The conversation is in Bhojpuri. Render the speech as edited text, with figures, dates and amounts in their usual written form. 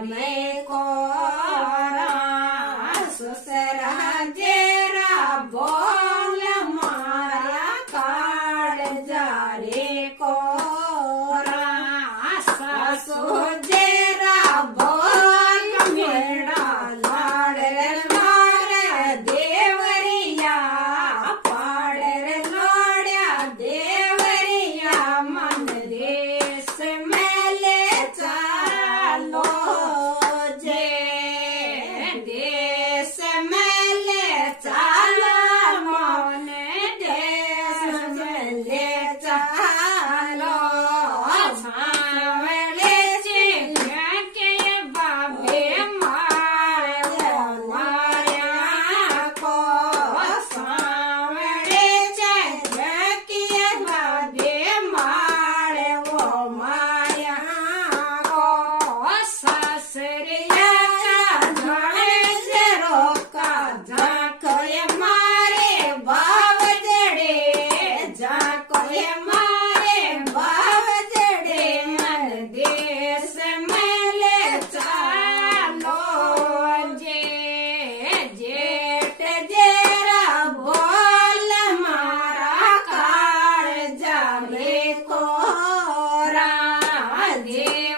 जाने कोरा ससरा जेरा बोल मारा काल जारे कोरा सासू जेरा बोल मेरा लाड़ लाड़ देवरिया पाड़ लोड़ा देवरिया मन देश मेले चालो जे देश मेले चालो मन देश मेले चालो छावले चिन्ह के बाबे मारे माया को सावले चिन्ह के बाबे मारे वो माया को सासरिया झाड़े से रोका झाको ये मारे बाव जड़े झाको ये मारे बाव जड़े मन देश मेले चालो जे जेठ जेरा बोल मारा काल जाने कोरा दे